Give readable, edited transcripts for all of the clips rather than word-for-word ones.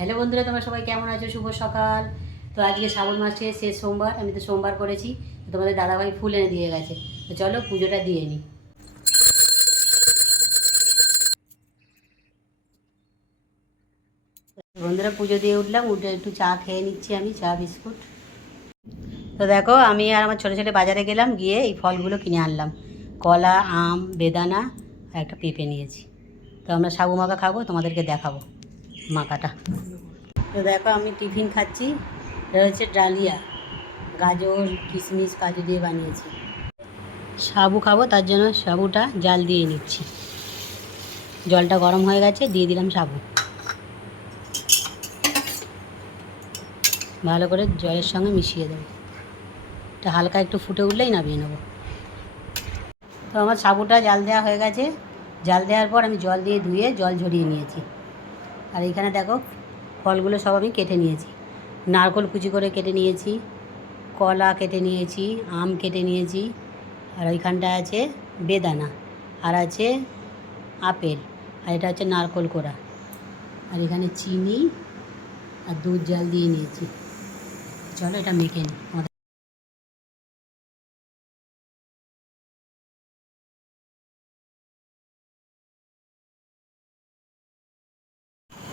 Hello বন্ধুরা, তোমরা সবাই কেমন আছো? শুভ সকাল। তো আজকে শ্রাবণ মাসের শেষ সোমবার, আমি তো সোমবার করেছি। তো তোমাদের দাদাভাই ফুল এনে দিয়ে গেছে, তো চলো পুজোটা দিয়ে নিই। বন্ধুরা, পুজো দিয়ে উঠলাম, উঠে একটু চা খেয়ে নিচ্ছি, আমি চা বিস্কুট। তো দেখো, আমি আর আমার ছোটো ছোটো বাজারে গেলাম, গিয়ে এই ফলগুলো কিনে আনলাম। কলা, আম, বেদানা আর একটা পেঁপে নিয়েছি। তো আমরা সাবু মাখা খাবো, তোমাদেরকে দেখাবো মাখাটা। তো দেখো, আমি টিফিন খাচ্ছি। এটা হচ্ছে ডালিয়া, গাজর কিশমিশ কাজু দিয়ে বানিয়েছি। সাবু খাবো, তার জন্য সাবুটা জাল দিয়ে নিচ্ছি। জলটা গরম হয়ে গেছে, দিয়ে দিলাম সাবু। ভালো করে জলের সঙ্গে মিশিয়ে দেবো। এটা হালকা একটু ফুটে উঠলেই নামিয়ে নেবো। তো আমার সাবুটা জাল দেওয়া হয়ে গেছে। জাল দেওয়ার পর আমি জল দিয়ে ধুয়ে জল ঝরিয়ে নিয়েছি। আর এইখানে দেখো, ফলগুলো সব আমি কেটে নিয়েছি। নারকেল কুচি করে কেটে নিয়েছি, কলা কেটে নিয়েছি, আম কেটে নিয়েছি, আর ওইখানটা আছে বেদানা, আর আছে আপেল, আর এটা হচ্ছে নারকেল কোড়া, আর এখানে চিনি আর দুধ জাল দিয়ে নিয়েছি। চলো এটা মেখে নিই।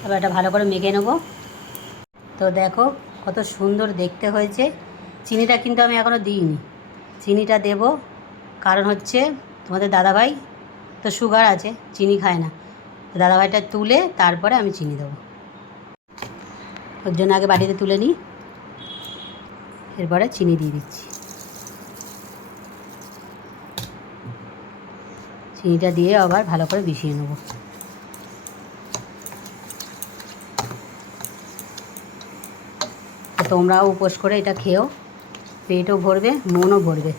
এবার এটা ভালো করে মেখে নেবো। তো দেখো কত সুন্দর দেখতে হয়েছে। চিনিটা কিন্তু আমি এখনও দিইনি, চিনিটা দেব। কারণ হচ্ছে তোমাদের দাদাভাই তো সুগার আছে, চিনি খায় না। তো দাদাভাইটা তুলে তারপরে আমি চিনি দেবো। ওর জন্য আগে বাটিতে তুলে নিই, এরপরে চিনি দিয়ে দিচ্ছি। চিনিটা দিয়ে আবার ভালো করে মিশিয়ে নেব। তো তোমরাও উপোস করে এটা খেও, পেটও ভরবে, মনও ভরবে।